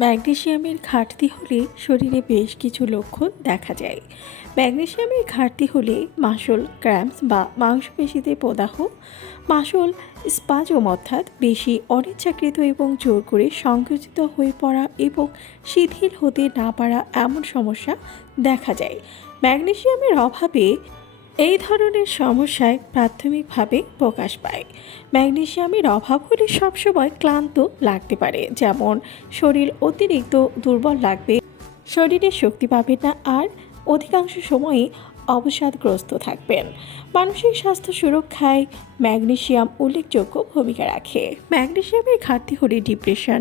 ম্যাগনেসিয়ামের ঘাটতি হলে শরীরে বেশ কিছু লক্ষণ দেখা যায়। ম্যাগনেসিয়ামের ঘাটতি হলে মাসল, ক্র্যাম্পস বা মাংসপেশিতে প্রদাহ মাসল, স্পাজম অর্থাৎ বেশি অনিচ্ছাকৃত এবং জোর করে সংকুচিত হয়ে পড়া এবং শিথিল হতে না পারা এমন সমস্যা দেখা যায়। ম্যাগনেশিয়ামের অভাবে এই ধরনের সমস্যায় প্রাথমিকভাবে প্রকাশ পায়। ম্যাগনেসিয়ামের অভাব হলে সবসময় ক্লান্ত লাগতে পারে, যেমন শরীর অতিরিক্ত দুর্বল লাগবে শরীরে শক্তি পাবেন না আর অধিকাংশ সময়ই অবসাদগ্রস্ত থাকবেন। মানসিক স্বাস্থ্য সুরক্ষায় ম্যাগনেসিয়াম উল্লেখযোগ্য ভূমিকা রাখে। ম্যাগনেসিয়ামের ঘাটতি হলে ডিপ্রেশন,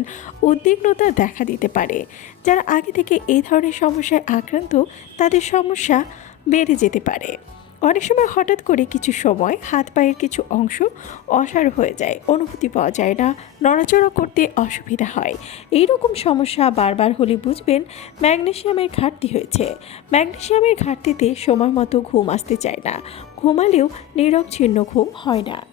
উদ্বিগ্নতা দেখা দিতে পারে। যারা আগে থেকে এই ধরনের সমস্যায় আক্রান্ত, তাদের সমস্যা বেড়ে যেতে পারে। অনেক সময় হঠাৎ করে কিছু সময় হাত পায়ের কিছু অংশ অসাড় হয়ে যায়, অনুভূতি পাওয়া যায় না, নড়াচড়া করতে অসুবিধা হয়। এই রকম সমস্যা বারবার হলে বুঝবেন ম্যাগনেসিয়ামের ঘাটতি হয়েছে। ম্যাগনেশিয়ামের ঘাটতিতে সময় মতো ঘুম আসতে চায় না। ঘুমালেও নীরব ছিন্ন ঘুম হয় না।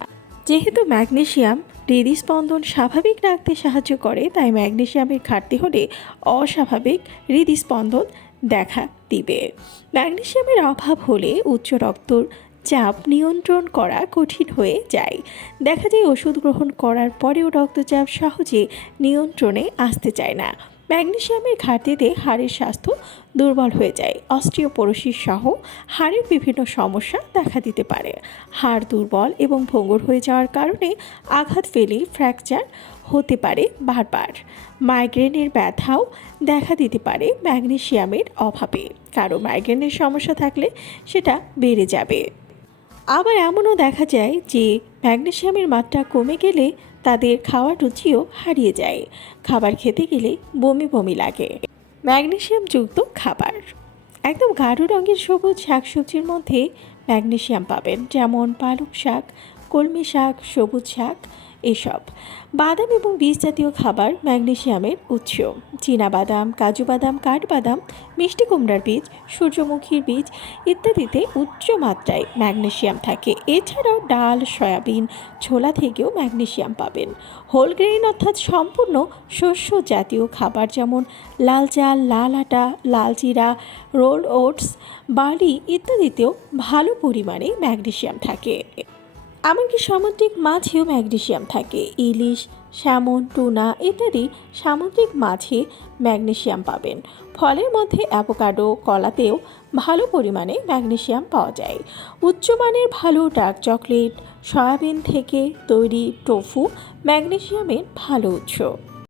যেহেতু ম্যাগনেসিয়াম হৃদস্পন্দন স্বাভাবিক রাখতে সাহায্য করে, তাই ম্যাগনেশিয়ামের ঘাটতি হলে অস্বাভাবিক হৃদস্পন্দন দেখা দিবে। ম্যাগনেশিয়ামের অভাব হলে উচ্চ রক্তর চাপ নিয়ন্ত্রণ করা কঠিন হয়ে যায়। দেখা যায় ওষুধ গ্রহণ করার পরেও রক্তচাপ সহজে নিয়ন্ত্রণে আসতে চায় না। ম্যাগনেসিয়ামের ঘাটতিতে হাড়ের স্বাস্থ্য দুর্বল হয়ে যায়। অস্ট্রিওপোরোসিস সহ হাড়ের বিভিন্ন সমস্যা দেখা দিতে পারে। হাড় দুর্বল এবং ভঙ্গুর হয়ে যাওয়ার কারণে আঘাত ফেলে ফ্র্যাকচার হতে পারে বারবার। মাইগ্রেনের ব্যথাও দেখা দিতে পারে ম্যাগনেসিয়ামের অভাবে। কারও মাইগ্রেনের সমস্যা থাকলে সেটা বেড়ে যাবে। আবার এমনও দেখা যায় যে ম্যাগনেশিয়ামের মাত্রা কমে গেলে তাদের খাওয়ার রুচিও হারিয়ে যায়। খাবার খেতে গেলে বমি বমি লাগে। ম্যাগনেসিয়ামযুক্ত খাবার। একদম গাঢ় রঙের সবুজ শাকসবজির মধ্যে ম্যাগনেশিয়াম পাবেন, যেমন পালং শাক, কলমি শাক, সবুজ শাক এসব। বাদাম এবং বীজ জাতীয় খাবার ম্যাগনেশিয়ামের উৎস। বাদাম, কাজু বাদাম কাঠবাদাম মিষ্টি কুমড়ার বীজ, সূর্যমুখীর বীজ ইত্যাদিতে উচ্চ মাত্রায় ম্যাগনেসিয়াম থাকে। এছাড়াও ডাল, সয়াবিন, ছোলা থেকেও ম্যাগনেশিয়াম পাবেন। হোল গ্রেইন অর্থাৎ সম্পূর্ণ শস্য জাতীয় খাবার যেমন লাল চাল, লাল আটা, লাল জিরা, রোল ওটস, বার্লি ইত্যাদিতেও ভালো পরিমাণে ম্যাগনেশিয়াম থাকে। এমনকি সামুদ্রিক মাছেও ম্যাগনেশিয়াম থাকে। ইলিশ, স্যামন, টুনা ইত্যাদি সামুদ্রিক মাছে ম্যাগনেশিয়াম পাবেন। ফলের মধ্যে অ্যাভোকাডো, কলাতেও ভালো পরিমাণে ম্যাগনেশিয়াম পাওয়া যায়। উচ্চমানের ভালো ডার্ক চকলেট, সয়াবিন থেকে তৈরি টোফু ম্যাগনেশিয়ামের ভালো উৎস।